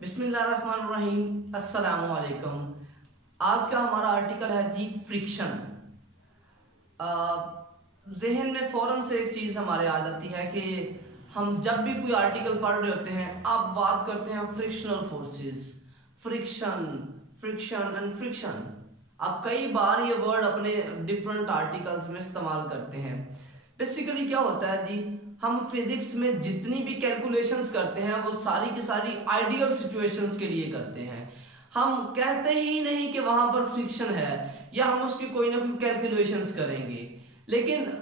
बिस्मिल्लाहिर्रहमानिर्रहीम, अस्सलाम वालेकुम। आज का हमारा आर्टिकल है जी फ्रिक्शन। जहन में फ़ौरन से एक चीज़ हमारे आ जाती है कि हम जब भी कोई आर्टिकल पढ़ रहे होते हैं, आप बात करते हैं frictional forces, friction friction and friction. आप कई बार ये वर्ड अपने डिफरेंट आर्टिकल्स में इस्तेमाल करते हैं। बेसिकली क्या होता है जी, हम फिजिक्स में जितनी भी कैलकुलेशंस करते हैं वो सारी की सारी आइडियल सिचुएशंस के लिए करते हैं। हम कहते ही नहीं कि वहां पर फ्रिक्शन है या हम उसकी कोई ना कोई कैलकुलेशंस करेंगे, लेकिन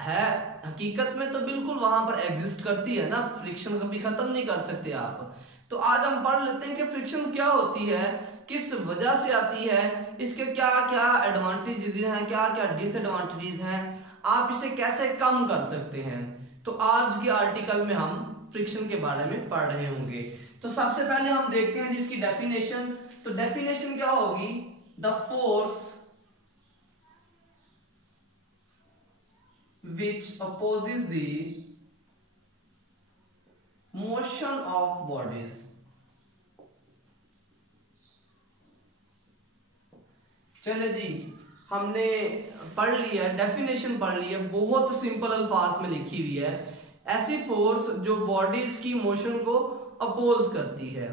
है हकीकत में तो बिल्कुल वहां पर एग्जिस्ट करती है ना। फ्रिक्शन कभी खत्म नहीं कर सकते आप। तो आज हम पढ़ लेते हैं कि फ्रिक्शन क्या होती है, किस वजह से आती है, इसके क्या क्या एडवांटेजेस हैं, क्या क्या डिसएडवांटेजेस हैं, आप इसे कैसे कम कर सकते हैं। तो आज के आर्टिकल में हम फ्रिक्शन के बारे में पढ़ रहे होंगे। तो सबसे पहले हम देखते हैं जिसकी डेफिनेशन। तो डेफिनेशन क्या होगी, the force which opposes the motion of bodies. चले जी, हमने पढ़ लिया, डेफिनेशन पढ़ ली है, बहुत सिंपल अल्फाज में लिखी हुई है। ऐसी फोर्स जो बॉडीज की मोशन को अपोज करती है।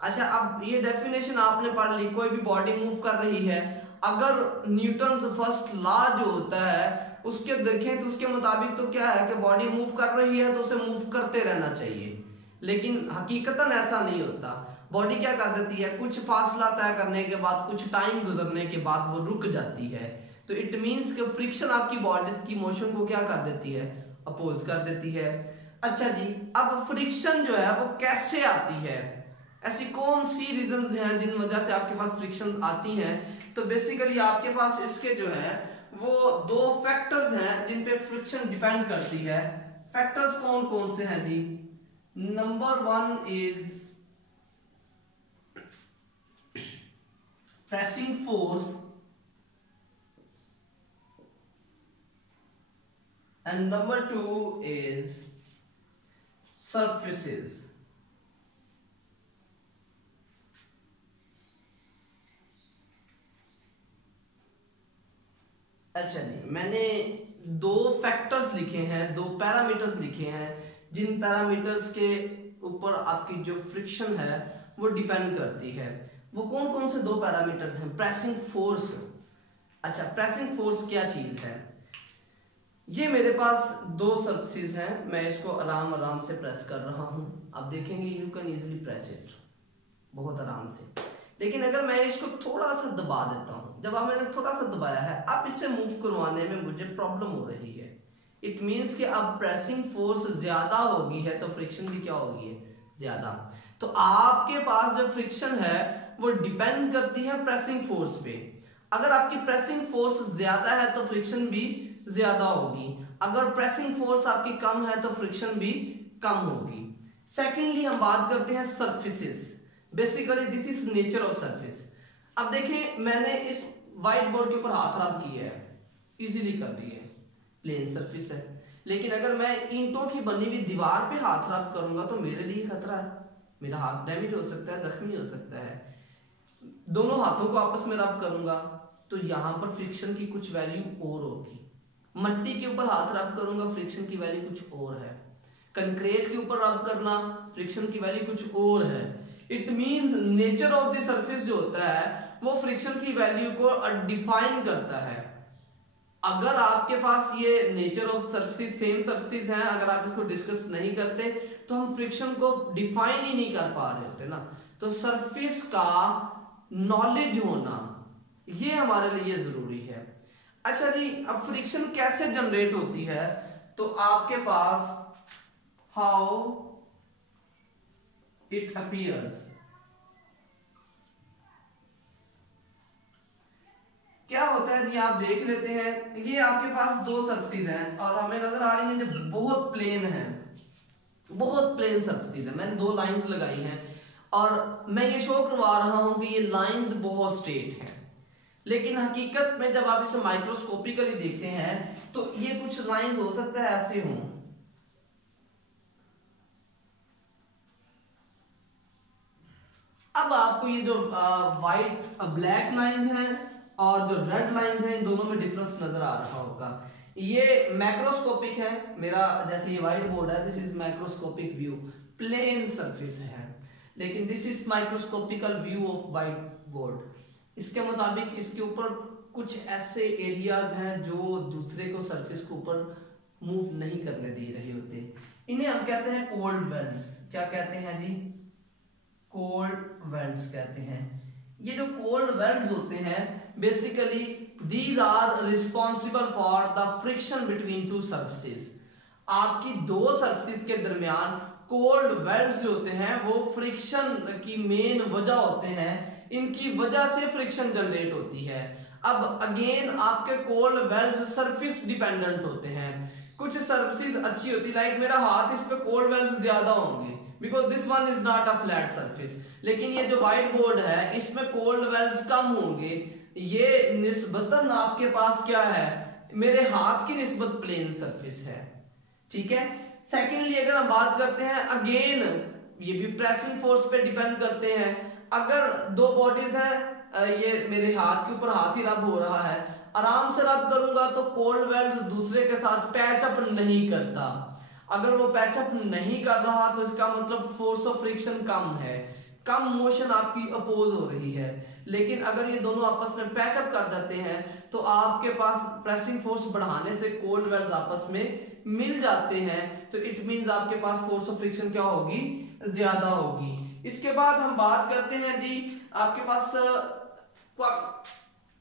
अच्छा, अब ये डेफिनेशन आपने पढ़ ली, कोई भी बॉडी मूव कर रही है, अगर न्यूटन फर्स्ट लॉ जो होता है उसके देखें तो उसके मुताबिक तो क्या है कि बॉडी मूव कर रही है तो उसे मूव करते रहना चाहिए, लेकिन हकीकतन ऐसा नहीं होता। बॉडी क्या कर देती है, कुछ फासला तय करने के बाद, कुछ टाइम गुजरने के बाद वो रुक जाती है। तो इट मीन्स कि फ्रिक्शन आपकी बॉडी की मोशन को क्या कर देती है, अपोज कर देती है। अच्छा जी, अब फ्रिक्शन जो है वो कैसे आती है, ऐसी कौन सी रीजंस हैं जिन वजह से आपके पास फ्रिक्शन आती हैं। तो बेसिकली आपके पास इसके जो है वो दो फैक्टर्स हैं जिन पे फ्रिक्शन डिपेंड करती है। फैक्टर्स कौन कौन से हैं जी। Number one is pressing force and number two is surfaces। अच्छा जी, मैंने दो फैक्टर्स लिखे हैं, दो पैरामीटर्स लिखे हैं जिन पैरामीटर्स के ऊपर आपकी जो फ्रिक्शन है वो डिपेंड करती है। वो कौन कौन से दो पैरामीटर्स हैं। Pressing force. अच्छा, प्रेसिंग फोर्स क्या चीज है, ये मेरे पास दो सरफेसेस हैं, मैं इसको आराम आराम से प्रेस कर रहा हूं, आप देखेंगे you can easily press it बहुत आराम से। लेकिन अगर मैं इसको थोड़ा सा दबा देता हूं, जब आप मैंने थोड़ा सा दबाया है, अब इसे मूव करवाने में मुझे प्रॉब्लम हो रही है। इट मीन्स कि अब प्रेसिंग फोर्स ज्यादा होगी है तो फ्रिक्शन भी क्या होगी, ज्यादा। तो आपके पास जो फ्रिक्शन है वो डिपेंड करती है प्रेसिंग फोर्स पे। अगर आपकी प्रेसिंग फोर्स ज्यादा है तो फ्रिक्शन भी ज्यादा होगी, अगर प्रेसिंग फोर्स आपकी कम है तो फ्रिक्शन भी कम होगी। सेकेंडली हम बात करते हैं surfaces. Basically this is nature of surface. अब देखें, मैंने इस व्हाइट बोर्ड के ऊपर हाथ रब किया है, इजीली कर रही है, प्लेन सरफेस है। लेकिन अगर मैं ईंटों की बनी हुई दीवार पे हाथ रब करूंगा तो मेरे लिए खतरा है, मेरा हाथ डैमेज हो सकता है, जख्मी हो सकता है। दोनों हाथों को आपस में रब करूंगा तो यहां पर फ्रिक्शन की कुछ वैल्यू और होगी। मट्टी के ऊपर हाथ रब करूंगा, फ्रिक्शन की वैल्यू कुछ और है। कंक्रीट के ऊपर रब करना, फ्रिक्शन की वैल्यू कुछ और है। It means nature of the surface जो होता है वो फ्रिक्शन की वैल्यू को डिफाइन करता है। अगर आपके पास ये nature of surface same surface हैं, अगर आप इसको डिस्कस नहीं करते तो हम फ्रिक्शन को डिफाइन ही नहीं कर पा रहे होते ना। तो सरफेस का नॉलेज होना ये हमारे लिए जरूरी है। अच्छा जी, अब फ्रिक्शन कैसे जनरेट होती है, तो आपके पास हाउ इट अपीयर्स। क्या होता है जी, आप देख लेते हैं, ये आपके पास दो सरफेस हैं और हमें नजर आ रही है जो बहुत प्लेन है, बहुत प्लेन सरफेस है। मैंने दो लाइंस लगाई हैं और मैं ये शो करवा रहा हूं कि ये लाइंस बहुत स्ट्रेट हैं, लेकिन हकीकत में जब आप इसे माइक्रोस्कोपिकली देखते हैं तो ये कुछ लाइन हो सकता है ऐसे हों, अब आपको ये जो वाइट ब्लैक लाइंस हैं और जो रेड लाइंस हैं, इन दोनों में डिफरेंस नजर आ रहा होगा। ये मैक्रोस्कोपिक है मेरा, जैसे ये व्हाइट बोर्ड है, this is macroscopic view, plane surface है, लेकिन this is microscopical view of white board. इसके मुताबिक इसके ऊपर कुछ ऐसे एरियाज हैं जो दूसरे को सरफेस के ऊपर मूव नहीं करने दे रहे होते, इन्हें हम कहते हैं कोल्ड वेंट्स। क्या कहते हैं जी? कोल्ड वेंट्स कहते हैं। ये जो कोल्ड वेंट्स होते हैं basically these are responsible for the friction between two surfaces. आपकी दो सरफेसेस के दरमियान कोल्ड वेंट्स जो होते हैं वो फ्रिक्शन की मेन वजह होते हैं, इनकी वजह से फ्रिक्शन जनरेट होती है। अब अगेन आपके कोल्ड वेंट्स सरफेस डिपेंडेंट होते हैं। कुछ सरफेसेस अच्छी होती, लाइक मेरा हाथ, इस पे कोल्ड वेंट्स ज्यादा होंगे because this one is not a flat surface. लेकिन ये जो व्हाइट बोर्ड है इसमें कोल्ड वेल्स कम होंगे, ये निस्बतन आपके पास क्या है, मेरे हाथ की निस्बत प्लेन सरफेस है। ठीक है। सेकेंडली अगर हम बात करते हैं, अगेन ये भी प्रेसिंग फोर्स पे डिपेंड करते हैं। अगर दो बॉडीज है, ये मेरे हाथ के ऊपर हाथ ही रब हो रहा है, आराम से रब करूंगा तो कोल्ड वेल्स दूसरे के साथ पैचअप नहीं करता। अगर वो पैचअप नहीं कर रहा तो इसका मतलब फोर्स ऑफ फ्रिक्शन कम है, कम मोशन आपकी अपोज हो रही है। लेकिन अगर ये दोनों आपस में पैचअप कर जाते हैं तो आपके पास प्रेसिंग फोर्स बढ़ाने से कोल्ड वेल्स आपस में मिल जाते हैं, तो इट मींस आपके पास फोर्स ऑफ फ्रिक्शन क्या होगी, ज्यादा होगी। इसके बाद हम बात करते हैं जी, आपके पास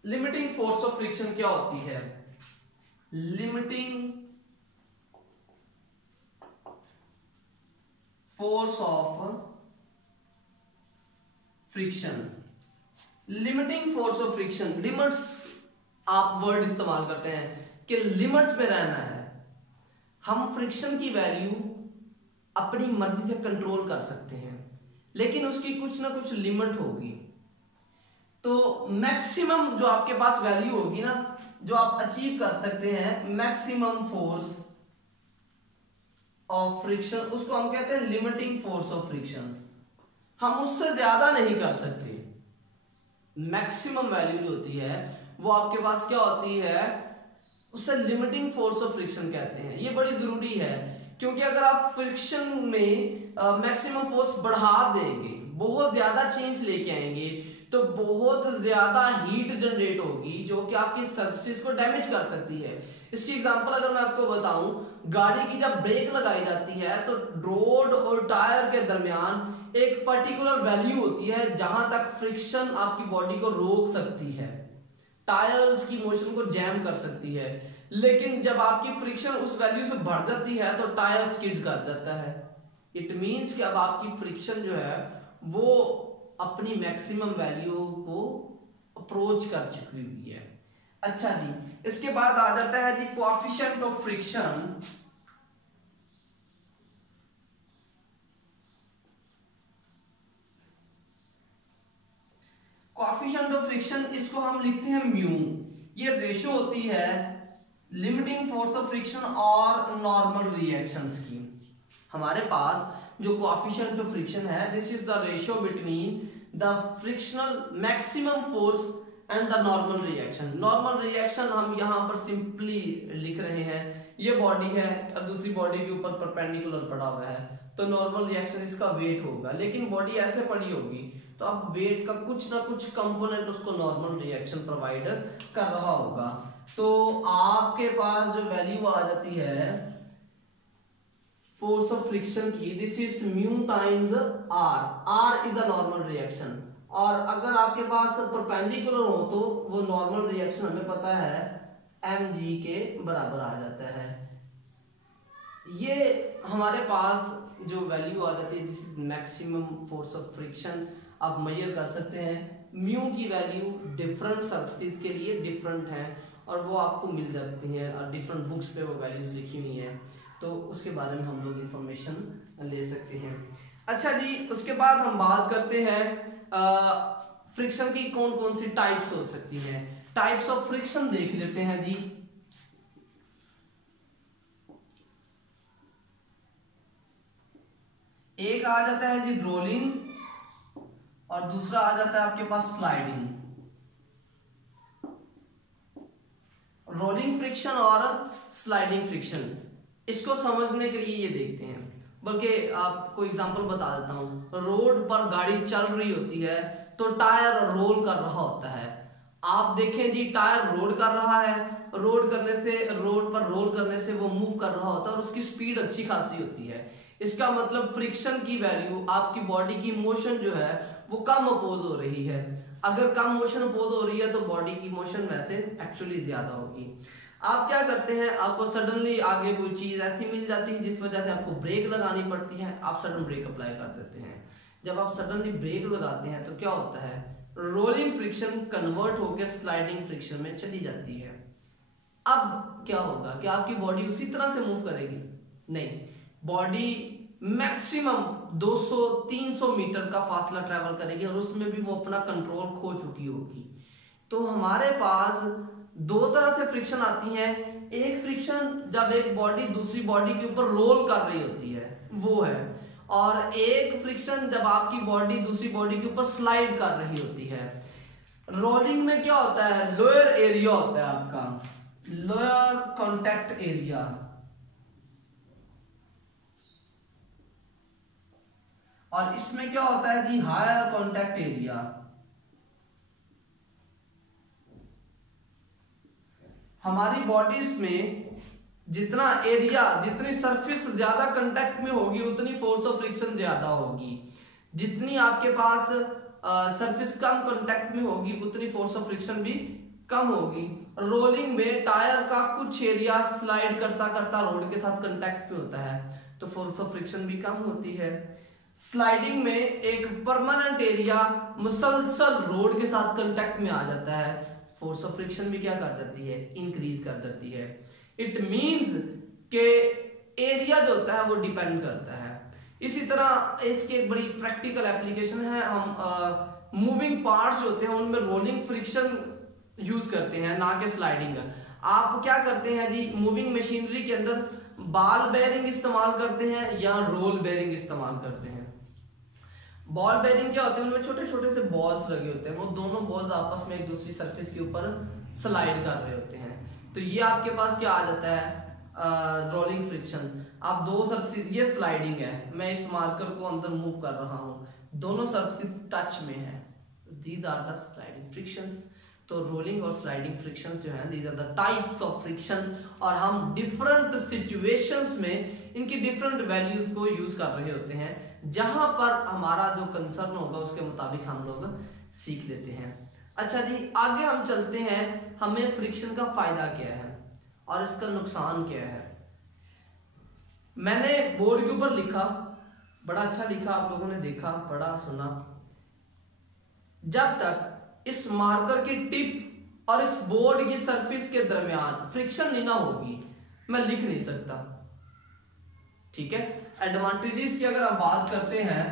लिमिटिंग फोर्स ऑफ फ्रिक्शन क्या होती है। Limiting force of friction, limiting force of friction, limits आप वर्ड इस्तेमाल करते हैं कि लिमिट्स में रहना है। हम फ्रिक्शन की वैल्यू अपनी मर्जी से कंट्रोल कर सकते हैं, लेकिन उसकी कुछ ना कुछ लिमिट होगी। तो मैक्सिमम जो आपके पास वैल्यू होगी ना, जो आप अचीव कर सकते हैं मैक्सिमम फोर्स ऑफ फ्रिक्शन, उसको हम कहते हैं लिमिटिंग फोर्स ऑफ फ्रिक्शन। हम उससे ज्यादा नहीं कर सकते। मैक्सिमम वैल्यू जो होती है वो आपके पास क्या होती है, उससे लिमिटिंग फोर्स ऑफ फ्रिक्शन कहते हैं। ये बड़ी जरूरी है क्योंकि अगर आप फ्रिक्शन में मैक्सिमम फोर्स बढ़ा देंगे, बहुत ज्यादा चेंज लेके आएंगे, तो बहुत ज्यादा हीट जनरेट होगी जो कि आपकी सरफेस को डैमेज कर सकती है। इसकी एग्जांपल अगर मैं आपको बताऊं, गाड़ी की जब ब्रेक लगाई जाती है तो रोड और टायर के दरमियान एक पर्टिकुलर वैल्यू होती है जहां तक फ्रिक्शन आपकी बॉडी को रोक सकती है, टायर्स की मोशन को जैम कर सकती है। लेकिन जब आपकी फ्रिक्शन उस वैल्यू से बढ़ जाती है तो टायर स्किड कर जाता है। इट मींस कि अब आपकी फ्रिक्शन जो है वो अपनी मैक्सिमम वैल्यू को अप्रोच कर चुकी हुई है। अच्छा जी, इसके बाद आ जाता है जी coefficient of friction. Coefficient of friction इसको हम लिखते हैं म्यू। ये रेशो होती है लिमिटिंग फोर्स ऑफ फ्रिक्शन और नॉर्मल रिएक्शंस की। हमारे पास जो कोएफिशिएंट ऑफ फ्रिक्शन है, this is the ratio between the frictional maximum force and the normal reaction. Normal reaction हम यहाँ पर सिंपली लिख रहे हैं, ये बॉडी है और दूसरी बॉडी के ऊपर परपेंडिकुलर पड़ा हुआ है, तो नॉर्मल रिएक्शन इसका वेट होगा। लेकिन बॉडी ऐसे पड़ी होगी तो अब वेट का कुछ ना कुछ कंपोनेंट उसको नॉर्मल रिएक्शन प्रोवाइड कर रहा होगा। तो आपके पास जो वैल्यू आ जाती है फोर्स ऑफ फ्रिक्शन की, this is mu times R is a normal reaction. और अगर आपके पास परपेंडिकुलर हो तो वो नॉर्मल रिएक्शन हमें पता है mg के बराबर आ जाता है। ये हमारे पास जो वैल्यू आ जाती है, this is maximum force of friction, आप मेजर कर सकते हैं। म्यू की वैल्यू डिफरेंट सरफेसेस के लिए डिफरेंट है और वो आपको मिल जाती है और डिफरेंट बुक्स पे वो वैल्यूज लिखी हुई हैं, तो उसके बारे में हम लोग इंफॉर्मेशन ले सकते हैं। अच्छा जी, उसके बाद हम बात करते हैं फ्रिक्शन की कौन कौन सी टाइप्स हो सकती हैं। टाइप्स ऑफ फ्रिक्शन देख लेते हैं जी। एक आ जाता है जी रोलिंग, और दूसरा आ जाता है आपके पास स्लाइडिंग। रोलिंग फ्रिक्शन और स्लाइडिंग फ्रिक्शन, इसको समझने के लिए ये देखते हैं, बल्कि आपको एग्जांपल बता देता हूँ। रोड पर गाड़ी चल रही होती है तो टायर रोल कर रहा होता है। आप देखें जी, टायर रोड कर रहा है, रोड पर रोल करने से वो मूव कर रहा होता है और उसकी स्पीड अच्छी खासी होती है। इसका मतलब फ्रिक्शन की वैल्यू, आपकी बॉडी की मोशन जो है वो कम अपोज हो रही है। अगर कम मोशन अपोज हो रही है तो बॉडी की मोशन वैसे एक्चुअली ज्यादा होगी। आप क्या करते हैं, आपको सडनली आगे कोई चीज ऐसी मिल जाती है जिस वजह से आपको ब्रेक लगानी पड़ती है, आप सडन ब्रेक अप्लाई कर देते हैं। जब आप सडनली ब्रेक लगाते हैं तो क्या होता है, रोलिंग फ्रिक्शन कन्वर्ट होकर स्लाइडिंग फ्रिक्शन में चली जाती है। अब क्या होगा कि आपकी बॉडी उसी तरह से मूव करेगी? नहीं, बॉडी मैक्सिमम 200-300 मीटर का फासला ट्रेवल करेगी और उसमें भी वो अपना कंट्रोल खो चुकी होगी। तो हमारे पास दो तरह से फ्रिक्शन आती है। एक फ्रिक्शन जब एक बॉडी दूसरी बॉडी के ऊपर रोल कर रही होती है वो है, और एक फ्रिक्शन जब आपकी बॉडी दूसरी बॉडी के ऊपर स्लाइड कर रही होती है। रोलिंग में क्या होता है, लोअर एरिया होता है आपका, लोअर कॉन्टैक्ट एरिया, और इसमें क्या होता है जी, हायर कॉन्टैक्ट एरिया। हमारी बॉडीज में जितना एरिया, जितनी सरफेस ज्यादा कांटेक्ट में होगी उतनी फोर्स ऑफ फ्रिक्शन ज्यादा होगी। जितनी आपके पास सरफेस कम कांटेक्ट में होगी उतनी फोर्स ऑफ फ्रिक्शन भी कम होगी। रोलिंग में टायर का कुछ एरिया स्लाइड करता करता रोड के साथ कांटेक्ट में होता है तो फोर्स ऑफ फ्रिक्शन भी कम होती है। स्लाइडिंग में एक परमानेंट एरिया मुसलसल रोड के साथ कांटेक्ट में आ जाता है, फोर्स ऑफ फ्रिक्शन भी क्या कर जाती है, इंक्रीज कर जाती है। इट मींस के एरिया जो होता है वो डिपेंड करता है। इसी तरह इसकी एक बड़ी प्रैक्टिकल एप्लीकेशन है, हम मूविंग पार्ट्स होते हैं उनमें रोलिंग फ्रिक्शन यूज करते हैं, ना कि स्लाइडिंग। आप क्या करते हैं जी, मूविंग मशीनरी के अंदर बॉल बेयरिंग इस्तेमाल करते हैं या रोल बेयरिंग इस्तेमाल करते हैं। बॉल बेयरिंग क्या होते हैं, उनमें छोटे छोटे से बॉल्स लगे होते हैं, वो दोनों बॉल्स आपस में एक दूसरी सरफेस के ऊपर स्लाइड कर रहे होते हैं। तो ये आपके पास क्या आ जाता है, रोलिंग फ्रिक्शन। आप दो सरफेस, ये स्लाइडिंग है, मैं इस मार्कर को अंदर मूव कर रहा हूँ, दोनों सरफेस टच में है, these are the sliding frictions. तो रोलिंग और स्लाइडिंग फ्रिक्शंस जो है, these are the types of friction, और हम डिफरेंट सिचुएशंस में इनकी डिफरेंट वैल्यूज को यूज कर रहे होते हैं। जहां पर हमारा जो कंसर्न होगा उसके मुताबिक हम लोग सीख लेते हैं। अच्छा जी, आगे हम चलते हैं, हमें फ्रिक्शन का फायदा क्या है और इसका नुकसान क्या है। मैंने बोर्ड के ऊपर लिखा, बड़ा अच्छा लिखा, आप लोगों ने देखा, पढ़ा, सुना। जब तक इस मार्कर की टिप और इस बोर्ड की सरफेस के दरमियान फ्रिक्शन नहीं ना होगी, मैं लिख नहीं सकता। ठीक है, एडवांटेजेस की अगर हम बात करते हैं,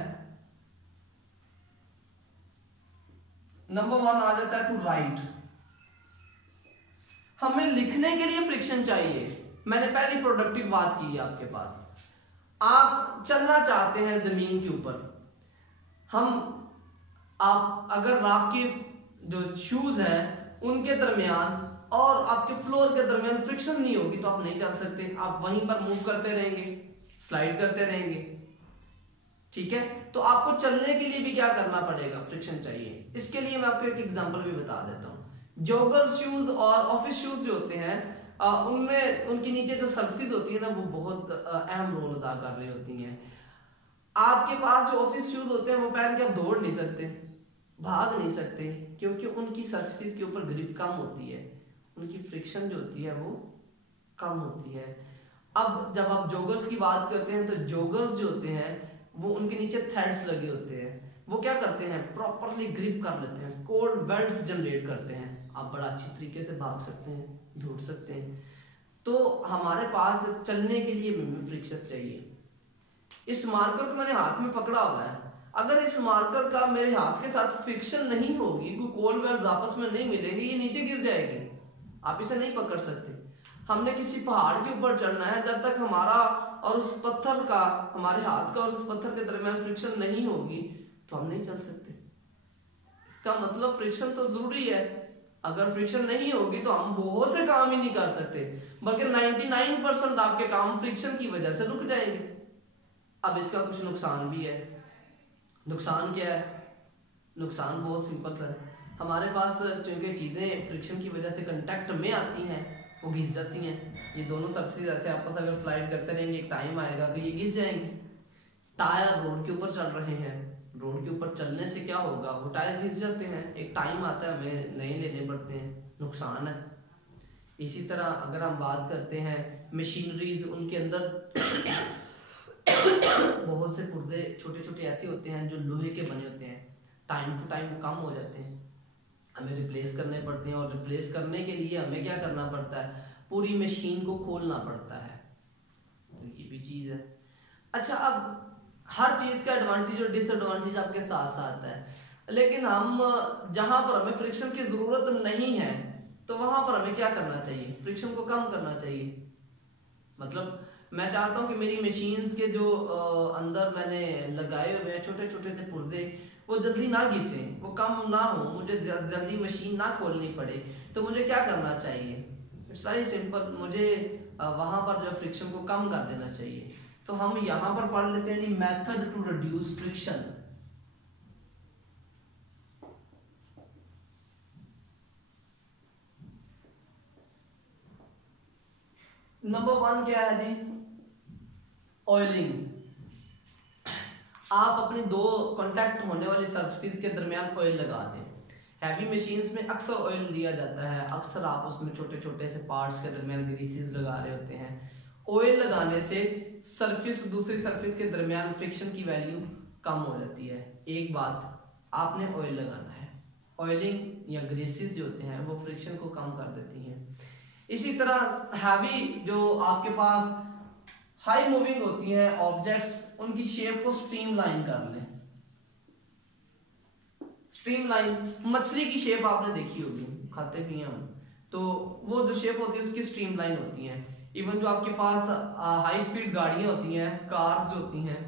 नंबर 1 आ जाता है टू राइट। हमें लिखने के लिए फ्रिक्शन चाहिए। मैंने पहली प्रोडक्टिव बात की है आपके पास, आप चलना चाहते हैं जमीन के ऊपर, आप अगर आपकी जो शूज हैं उनके दरमियान और आपके फ्लोर के दरमियान फ्रिक्शन नहीं होगी तो आप नहीं चल सकते, आप वहीं पर मूव करते रहेंगे, स्लाइड करते रहेंगे। ठीक है, तो आपको चलने के लिए भी क्या करना पड़ेगा, फ्रिक्शन चाहिए। इसके लिए मैं आपको एक एग्जांपल भी बता देता हूँ। जॉगर्स शूज और ऑफिस शूज जो होते हैं उनमें उनके नीचे जो सरफेस होती है ना वो बहुत अहम रोल अदा कर रही होती हैं। आपके पास जो ऑफिस शूज होते हैं वो पहन के आप दौड़ नहीं सकते, भाग नहीं सकते, क्योंकि उनकी सरफेस के ऊपर ग्रिप कम होती है, उनकी फ्रिक्शन जो होती है वो कम होती है। अब जब आप जॉगर्स की बात करते हैं तो जॉगर्स जो होते हैं वो उनके नीचे थ्रेड्स लगे होते हैं, वो क्या करते हैं, प्रॉपरली ग्रिप कर लेते हैं, कोल्ड वेंट्स जनरेट करते हैं, आप बड़ा अच्छी तरीके से भाग सकते हैं, दौड़ सकते हैं। तो हमारे पास चलने के लिए भी फ्रिक्शन चाहिए। इस मार्कर को मैंने हाथ में पकड़ा हुआ है, अगर इस मार्कर का मेरे हाथ के साथ फ्रिक्शन नहीं होगी, कोई कोल्ड वेव्स आपस में नहीं मिलेंगे, ये नीचे गिर जाएगी, आप इसे नहीं पकड़ सकते। हमने किसी पहाड़ के ऊपर चढ़ना है, जब तक हमारा और उस पत्थर का, हमारे हाथ का और उस पत्थर के दरमियान फ्रिक्शन नहीं होगी तो हम नहीं चल सकते। इसका मतलब फ्रिक्शन तो जरूरी है। अगर फ्रिक्शन नहीं होगी तो हम बहुत से काम ही नहीं कर सकते, बल्कि 99% आपके काम फ्रिक्शन की वजह से रुक जाएंगे। अब इसका कुछ नुकसान भी है। नुकसान क्या है? नुकसान बहुत सिंपल सा है। हमारे पास चूंकि चीज़ें फ्रिक्शन की वजह से कांटेक्ट में आती हैं, वो घिस जाती हैं। ये दोनों सरफेस ऐसे आपस अगर स्लाइड करते रहेंगे, एक टाइम आएगा कि ये घिस जाएंगे। टायर रोड के ऊपर चल रहे हैं, रोड के ऊपर चलने से क्या होगा, वो टायर घिस जाते हैं, एक टाइम आता है हमें नए लेने पड़ते हैं, नुकसान है। इसी तरह अगर हम बात करते हैं मशीनरीज, उनके अंदर बहुत से पुर्जे छोटे छोटे ऐसे होते हैं जो लोहे के बने होते हैं, टाइम टू टाइम वो कम हो जाते हैं, हमें रिप्लेस करने पड़ते हैं। और रिप्लेस करने के लिए हमें क्या करना पड़ता है, पूरी मशीन को खोलना पड़ता है। तो ये भी चीज़ है। अच्छा, अब हर चीज़ का एडवांटेज और डिसएडवांटेज आपके साथ साथ है, लेकिन हम जहां पर हमें फ्रिक्शन की ज़रूरत नहीं है तो वहां पर हमें क्या करना चाहिए, फ्रिक्शन को कम करना चाहिए। मतलब मैं चाहता हूं कि मेरी मशीन्स के जो अंदर मैंने लगाए हुए हैं छोटे छोटे से पुर्जे, वो जल्दी ना घिसें, वो कम ना हो, मुझे जल्दी मशीन ना खोलनी पड़े, तो मुझे क्या करना चाहिए? इट्स वेरी सिंपल, मुझे वहां पर जो फ्रिक्शन को कम कर देना चाहिए। तो हम यहां पर पढ़ लेते हैं जी, method to reduce friction. Number 1 क्या है जी? ऑयलिंग। आप अपने दो कांटेक्ट होने वाली सरफेस के दरमियान ऑयल लगा दें। हैवी मशीन्स में अक्सर ऑयल दिया जाता है, अक्सर आप उसमें छोटे छोटे से पार्ट्स के दरमियान ग्रीसेस लगा रहे होते हैं। ऑयल लगाने से सरफेस दूसरी सरफेस के दरमियान फ्रिक्शन की वैल्यू कम हो जाती है। एक बात, आपने ऑयल लगाना है। ऑयलिंग या ग्रीसेस जो होते हैं वो फ्रिक्शन को कम कर देती हैं। इसी तरह हैवी जो आपके पास हाई मूविंग होती हैं ऑब्जेक्ट्स, उनकी शेप को स्ट्रीमलाइन कर लें। स्ट्रीमलाइन, मछली की शेप आपने देखी होगी, खाते भी हैं हम, तो वो जो शेप होती है उसकी स्ट्रीमलाइन होती है। इवन जो आपके पास हाई स्पीड गाड़ियां होती हैं, कार्स जो होती हैं,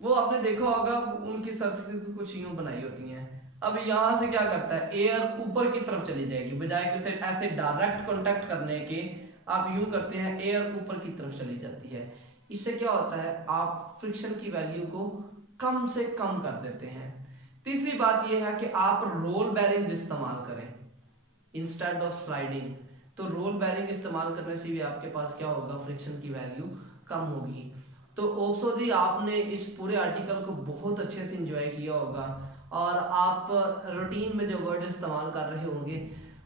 वो आपने देखा होगा उनकी सरफेस कुछ यूं बनाई होती हैं। अब यहाँ से क्या करता है, एयर ऊपर की तरफ चली जाएगी, बजाय कि उसे ऐसे डायरेक्ट कांटेक्ट करने के आप यूं करते हैं, एयर ऊपर की तरफ चली जाती है। इससे क्या होता है, आप फ्रिक्शन की वैल्यू को कम से कम कर देते हैं। तीसरी बात यह है कि आप रोल बेरिंग इस्तेमाल करें इंस्टेड ऑफ स्लाइडिंग। तो रोल बेरिंग इस्तेमाल करने से भी आपके पास क्या होगा, फ्रिक्शन की वैल्यू कम होगी। तो ओप्सो जी, आपने इस पूरे आर्टिकल को बहुत अच्छे से एंजॉय किया होगा और आप रूटीन में जो वर्ड इस्तेमाल कर रहे होंगे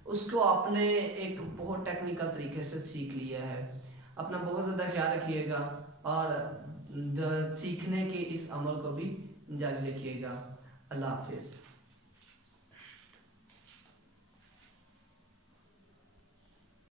उसको आपने एक बहुत टेक्निकल तरीके से सीख लिया है। अपना बहुत ज़्यादा ख्याल रखिएगा और सीखने के इस अमल को भी जारी रखिएगा। अल्लाह हाफिज़।